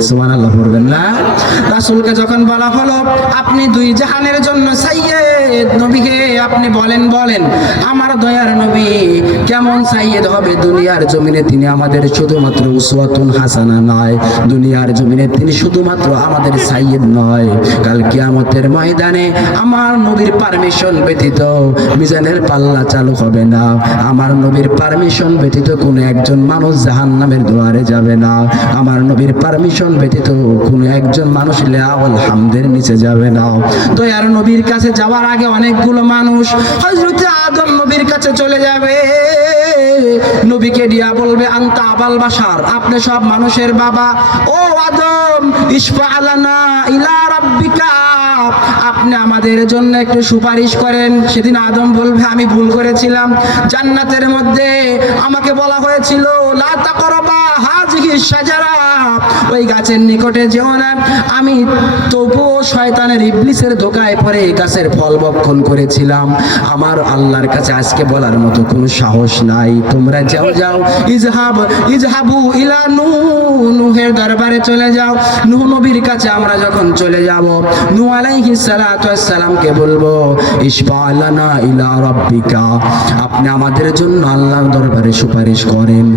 সুবহানাল্লাহ আমাদের শুধুমাত্র উসওয়াতুন হাসানা নয়। দুনিয়ার জমিনে তিনি শুধুমাত্র আমাদের সাইয়্যেদ নয়। কাল কিয়ামতের ময়দানে আমার নবীর পারমিশন ব্যতীত মিজানের পাল্লা চালু হবে না। আমার নবীর পারমিশন ব্যতীত কোনো একজন মানুষ জাহান্নামের দুয়ারে যাবে না। আমার নবীর পারমিশন ব্যতীত, কোনো একজন মানুষ লেআল হামদের নিচে যাবে না। তো আর নবীর কাছে যাওয়ার আগে অনেকগুলো মানুষ হযরতে আদম নবীর কাছে চলে যাবে। নবীকে দিয়া বলবে, আন্তা আবাল বাসার আপনি সব মানুষের বাবা। ও আদম ইসফা আলানা ইলা রাব্বিকা। আপনি আমাদের জন্য একটু সুপারিশ করেন। সেদিন আদম বলবে, আমি ভুল করেছিলাম। জান্নাতের মধ্যে আমাকে বলা হয়েছিল ওই গাছের নিকটে যেও না। আমি তবুও শয়তানের ইবলিসের ধোকায় এই গাছের ফল ভক্ষণ করেছিলাম। আমার আল্লাহর কাছে আজকে বলার মতো কোনো সাহস নাই। তোমরা যাও যাও। ইজহাব, ইজহাবু ইলা নূ। নূহের দরবারে চলে যাও। নূহ নবীর কাছে আমরা যখন চলে যাব নূহ আলাইহিস সালাতু সালামকে বলব, ইশফা লানা ইলা রাব্বিকা। আপনি আমাদের জন্য আল্লাহর দরবারে সুপারিশ করেন।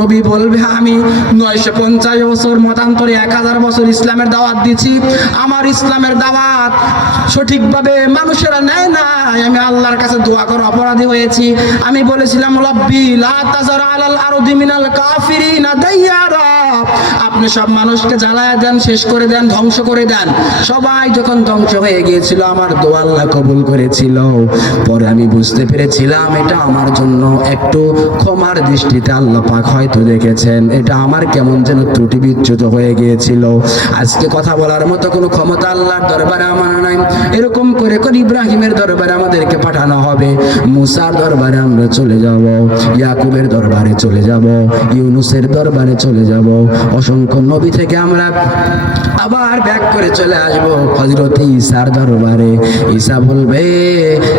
নবী বলবে, আমি 950 বছর মতান্তরে 1000 বছর ইসলামের দাওয়াত দিছি। আমার ইসলামের দাওয়াত সঠিকভাবে মানুষেরা নেয় না আমি আল্লাহর কাছে দোয়া করে অপরাধী হয়েছি। আমি বলেছিলাম, রব্বি, লা তাজার আলাল আরদি মিনাল কাফিরিনা দাইয়ারা। আপনি সব মানুষকে জ্বালায় দেন, শেষ করে দেন, ধ্বংস করে দেন। সবাই যখন ধ্বংস হয়ে গিয়েছিল, আমার দোয়া আল্লাহ কবুল করেছিল। পরে আমি বুঝতে পেরেছিলাম, এটা আমার জন্য একটু ক্ষমার দৃষ্টিতে আল্লাহ পাক হয়তো দেখেছেন। এটা আমার কেমন যেন ত্রুটি বিচ্যুত হয়ে গিয়েছিল। আজকে কথা বলার মতো কোনো ক্ষমতা আল্লাহর দরবারে আমার নাই। এরকম করে করে ইব্রাহিমের দরবারে আমাদেরকে পাঠানো হবে। মুসার দরবারে আমরা চলে যাব, ইয়াকুবের দরবারে চলে যাব, ইউনুসের দরবারে চলে যাব, অসংখ্য নবী থেকে আমরা আবার ব্যাক করে চলে আসব হজরত ঈসার দরবারে। ঈসা বলবে,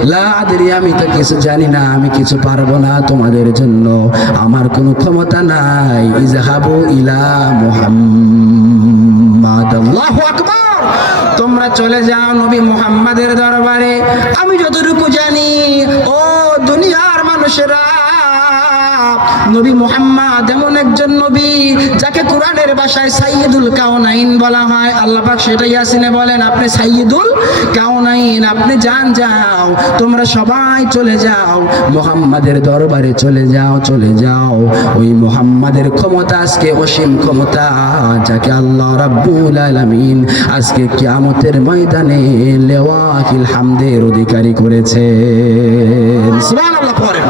লা আদরি, আমি তো কিছু জানি না, আমি কিছু পারব না তোমাদের জন্য। আমার কোনো ক্ষমতা নাই। ইজাহাবু ইলা মুহাম্মাদ। আল্লাহু আকবার। তোমরা চলে যাও নবী মুহাম্মাদের দরবারে। আমি যতটুকু জানি, ও দুনিয়ার মানুষেরা নবী মুহাম্মদ এমন একজন নবী যাকে কোরআনের ভাষায় সাইয়্যিদুল কাউনাইন বলা হয়। আল্লাহ পাক সেটাই ইয়াসিনে বলেন, আপনি সাইয়্যিদুল কাউনাইন আপনি যান, যাও, তোমরা সবাই চলে যাও, মুহাম্মাদের দরবারে চলে যাও চলে যাও। ওই মুহাম্মাদের ক্ষমতা আজকে অসীম ক্ষমতা, যাকে আল্লাহ রাব্বুল আলামিন আজকে কিয়ামতের ময়দানে লেওয়াকিল হামদের অধিকারী করেছে সুবহানাল্লাহ, পড়েন।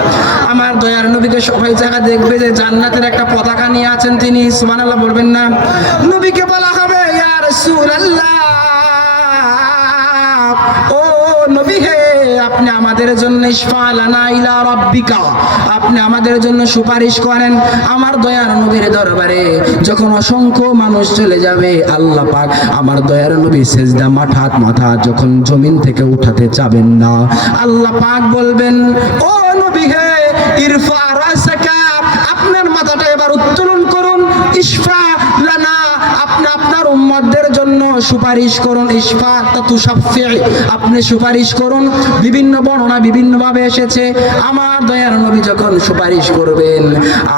আমার দয়ার নবীকে সবাই জায়গা দেখবে যে জান্নাতের একটা পতাকা নিয়ে আছেন তিনি, সুবহানাল্লাহ বলবেন না। নবীকে বলা হবে, ইয়া রাসূলুল্লাহ, ও নবী হে, আপনি আমাদের জন্য আপনি আমাদের জন্য সুপারিশ করেন আমার দয়ার নবীর দরবারে। যখন অসংখ্য মানুষ চলে যাবে, আল্লাহ পাক আমার দয়ার নবী সেজদা মাথাত মাথা যখন জমিন থেকে উঠাতে চাবেন না। আল্লাহ পাক বলবেন, ও নবী হে ইরফা রাসাকা আপনার মাথাটা এবার উত্তোলন করুন ইশফা লানা আপনি আপনার উম্মতদের জন্য সুপারিশ করুন আপনি সুপারিশ করুন বিভিন্ন বর্ণনা বিভিন্ন ভাবে এসেছে। আমার দয়ার নবী যখন সুপারিশ করবেন,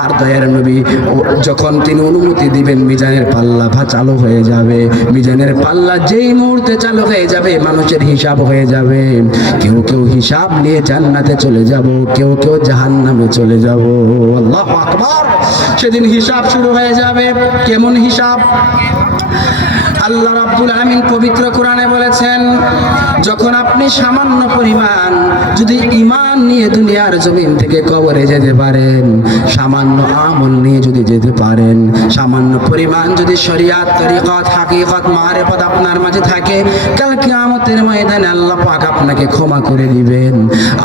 আর দয়ার নবী যখন তিনি অনুমতি দিবেন, মিজানের পাল্লা ভা চালু হয়ে যাবে। মিজানের পাল্লা যেই মুহূর্তে চালু হয়ে যাবে, মানুষের হিসাব হয়ে যাবে। কেউ কেউ হিসাব নিয়ে জান্নাতে চলে যাব, কেউ কেউ জাহান্নামে চলে যাব। আল্লাহ আকবার। সেদিন হিসাব শুরু হয়ে যাবে। কেমন হিসাব? আল্লাহ রাব্বুল আলামিন পবিত্র কোরআনে বলেছেন, যখন আপনি সামান্য পরিমাণ যদি ইমান নিয়ে দুনিয়ার জমিন থেকে কবরে যেতে পারেন, সামান্য আমল নিয়ে যদি যেতে পারেন, সামান্য পরিমাণ যদি শরিয়াত, তরিকত, হাকিকত মারেফত আপনার মাঝে থাকে, কাল কিয়ামতের ময়দানে আল্লাহ পাক আপনাকে ক্ষমা করে দিবেন।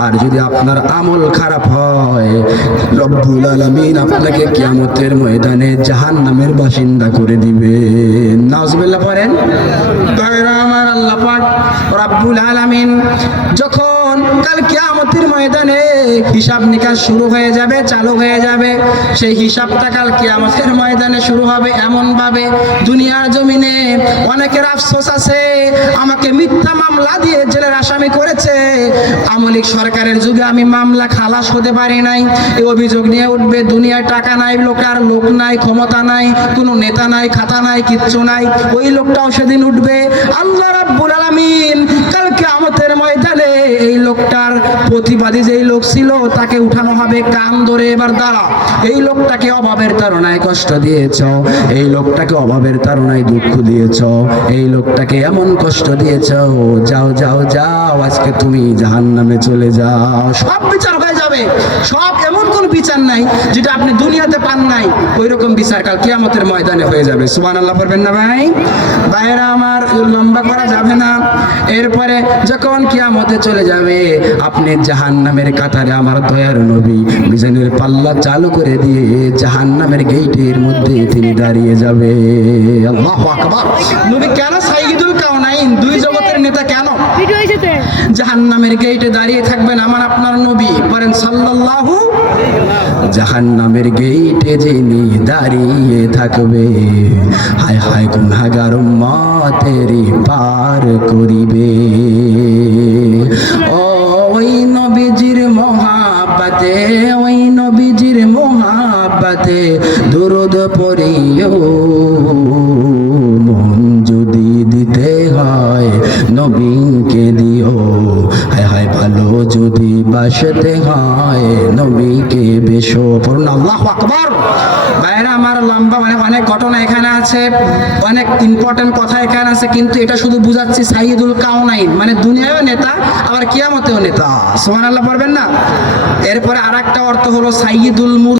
আর যদি আপনার আমল খারাপ হয়, রব্বুল আলামিন আপনাকে কিয়ামতের ময়দানে জাহান্নামের বাসিন্দা করে দিবেন। নাউজুবিল্লাহ পড়েন দয়ারা আমার আল্লাহ পাক রব্বুল আলামিন যখন কাল কিয়ামতের ময়দানে হিসাব নিকাশ শুরু হয়ে যাবে, চালু হয়ে যাবে। সেই হিসাবটা কাল কিয়ামতের ময়দানে শুরু হবে এমন ভাবে দুনিয়ার জমিনে অনেকের আফসোস আছে, আমাকে মিথ্যা মামলা দিয়ে জেলের আসামি করেছে। আমলিক সরকারের যুগে আমি মামলা খালাস হতে পারি নাই। এই অভিযোগ নিয়ে উঠবে, দুনিয়ায় টাকা নাই লোকার লোক নাই, ক্ষমতা নাই, কোনো নেতা নাই, খাতা নাই, কিচ্ছু নাই। ওই লোকটাও সেদিন উঠবে। আল্লাহ রাব্বুল আলামিন কালকে আমতের ময়দানে এই লোকটার প্রতিবাদী যেই লোক ছিল, তাকে উঠানো হবে কান ধরে। এবার দাঁড়া এই লোকটাকে অভাবের তারণায় কষ্ট দিয়েছ, এই লোকটাকে অভাবের তারণায় দুঃখ দিয়েছ, এই লোকটাকে এমন কষ্ট দিয়েছ, যাও যাও যাও, আজকে তুমি জাহান নামে চলে যাও। সব বিচার যাবে সব এমন কোন বিচার নাই যেটা আপনি দুনিয়াতে পান নাই। ওই রকম বিচার কাল কিয়ামতের ময়দানে হয়ে যাবে। সুবহান আল্লাহ পড়বেন না ভাই? ভাইরা আমার লম্বা করা যাবে না। এরপরে যখন কিয়ামতে চলে যাবে, আপনি জাহান্নামের কাতারে আমার দয়ার নবী মিজানের পাল্লা চালু করে দিয়ে জাহান্নামের গেইটের মধ্যে তিনি দাঁড়িয়ে যাবে। আল্লাহু আকবার। নবী কেন সাইয়্যিদুল কাউনাইন দুই জগতের নেতা কেন? জাহান্নামের গেটে দাঁড়িয়ে থাকবেন আমার আপনার নবী। বলেন সাল্লাল্লাহু জাহান্নামের গেটে যিনি দাঁড়িয়ে থাকবে হায় হায় গুনাহগার মাতেরি পার করিবে। ওই নবীজির মহাব্বাতে ওই নবীজির মহাব্বাতে দুরুদ পড়িও নবীকে দিও। হায় হায় ভালো যদি বাসতে হয় নবীকে বেশো। পড়ুন, আল্লাহ আকবর। বাইরে আমার লম্বা মানে অনেক ঘটনা এখানে আছে, অনেক ইম্পর্টেন্ট কথা এখানে আছে, কিন্তু এটা শুধু বুঝাচ্ছি সাইদুল কাউনাইন মানে দুনিয়াও নেতা, আবার কিয়ামতেও নেতা। সোহান আল্লাহ পড়বেন না? এরপরে আর একটা অর্থ হলো সাইয়দুল মুর